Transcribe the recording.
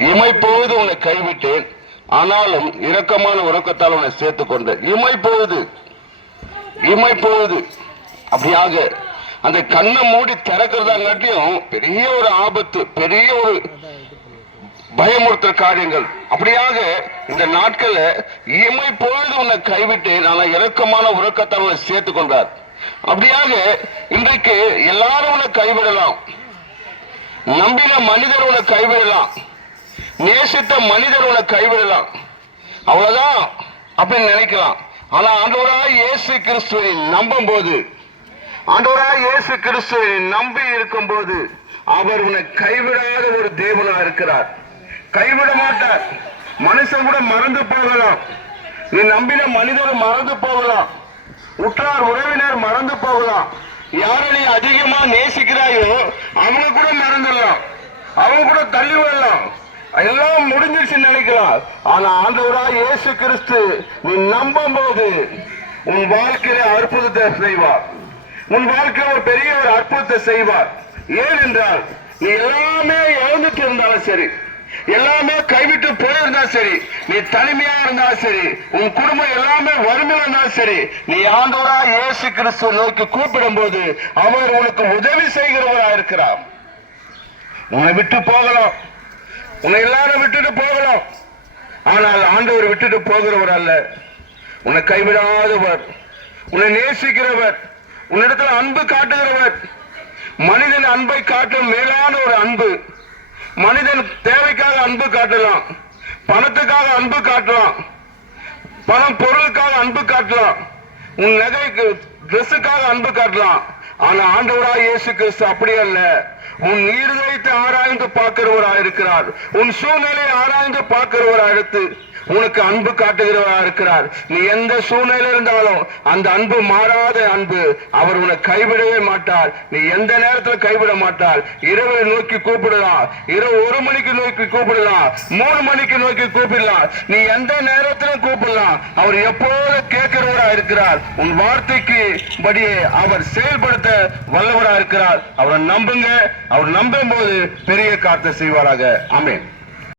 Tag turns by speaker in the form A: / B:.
A: இமைப்போது உன்னை கைவிட்டேன். ஆனாலும் இரக்கமான உறக்கத்தால் உன்னை சேர்த்துக் கொண்டேன். இமைப்போது. இமைப்போது. அப்படியாக அந்த கண்ணை மூடி திறக்கிறதாங்காட்டியும் பெரிய ஒரு ஆபத்து பெரிய ஒரு பயமுறுத்துற காரியங்கள். அப்படியாக இந்த நாட்கள இமை பொழுது உன்னை கைவிட்டேன் ஆனால் இறக்கமான உறக்கத்தால் உன்னை சேர்த்துக் கொண்டார். அப்படியாக இன்றைக்கு எல்லாரும் உன்னை கைவிடலாம். நம்பின மனிதர் உன்னை கைவிடலாம். நேசித்த மனிதர் கைவிடலாம். அவ்வளவுதான் அப்படின்னு நினைக்கலாம். ஆனா ஆண்டவராய் இயேசு கிறிஸ்துவை நம்பும் போது ஆண்டவராய் இயேசு கிறிஸ்துவை நம்பி இருக்கும் போது அவர் உன்னை கைவிடாத ஒரு தேவனா இருக்கிறார். கைவிட மாட்டார். மனுஷன் கூட மறந்து போகலாம். நீ நம்பின மனிதர் மறந்து போகலாம். உற்றார் உறவினர் மறந்து போகலாம். யாரை நீ அதிகமா நேசிக்கிறாயோ அவங்க கூட மறந்துடலாம். அவங்க கூட தள்ளி விடலாம். எல்லாம் முடிஞ்சிருச்சுன்னு நினைக்கலாம். ஆனா ஆண்டவரா இயேசு கிறிஸ்து நீ நம்பும் போது உன் வாழ்க்கையில அற்புதத்தை செய்வார். உன் வாழ்க்கையில ஒரு பெரிய ஒரு அற்புதத்தை செய்வார். ஏனென்றால் நீ எல்லாமே இழந்துட்டு இருந்தாலும் சரி எல்லாமே கைவிட்டு போயிருந்தா சரி நீ தனிமையா இருந்தாலும் சரி உன் குடும்பம் எல்லாமே வறுமையில இருந்தாலும் சரி நீ ஆண்டவரா இயேசு கிறிஸ்து நோக்கி கூப்பிடும் போது அவர் உனக்கு உதவி செய்கிறவரா இருக்கிறார் உன்னை விட்டு போகலாம். உன்னை எல்லாரும் விட்டுட்டு போகலாம். ஆனால் ஆண்டவர் விட்டுட்டு போகிறவர் அல்ல. உன்னை கைவிடாதவர். உன்னை நேசிக்கிறவர். உன்னிடத்தில் அன்பு காட்டுகிறவர். மனிதன் அன்பை காட்டும் மேலான ஒரு அன்பு. மனிதன் தேவைக்காக அன்பு காட்டலாம். பணத்துக்காக அன்பு காட்டலாம். பணம் பொருளுக்காக அன்பு காட்டலாம். உன் நகைக்கு ட்ரெஸ்ஸுக்காக அன்பு காட்டலாம். ஆனா ஆண்டவராக இயேசு கிறிஸ்து அப்படி அல்ல. உன் இருதயத்தை ஆராய்ந்து பார்க்கிறவராயிருக்கிறார். உன் சூழ்நிலை ஆராய்ந்து பார்க்கிறவராயிருக்கு உனக்கு அன்பு காட்டுகிறவரா இருக்கிறார். நீ எந்த சூழ்நிலையில் இருந்தாலும் அந்த அன்பு மாறாத அன்பு அவர் உன்னை கைவிடவே மாட்டார். நீ எந்த நேரத்துல கைவிட மாட்டார்? இரவு நோக்கி கூப்பிடலாம். இரவு ஒரு மணிக்கு நோக்கி கூப்பிடலாம். மூணு மணிக்கு நோக்கி கூப்பிடலாம். நீ எந்த நேரத்திலும் கூப்பிடலாம்? அவர் எப்போது கேட்கிறவரா இருக்கிறார். உன் வார்த்தைக்கு படியே அவர் செயல்படுத்த வல்லவரா இருக்கிறார். அவரை நம்புங்க. அவர் நம்பும் போது பெரிய காத்த செய்வாராக. ஆமென்.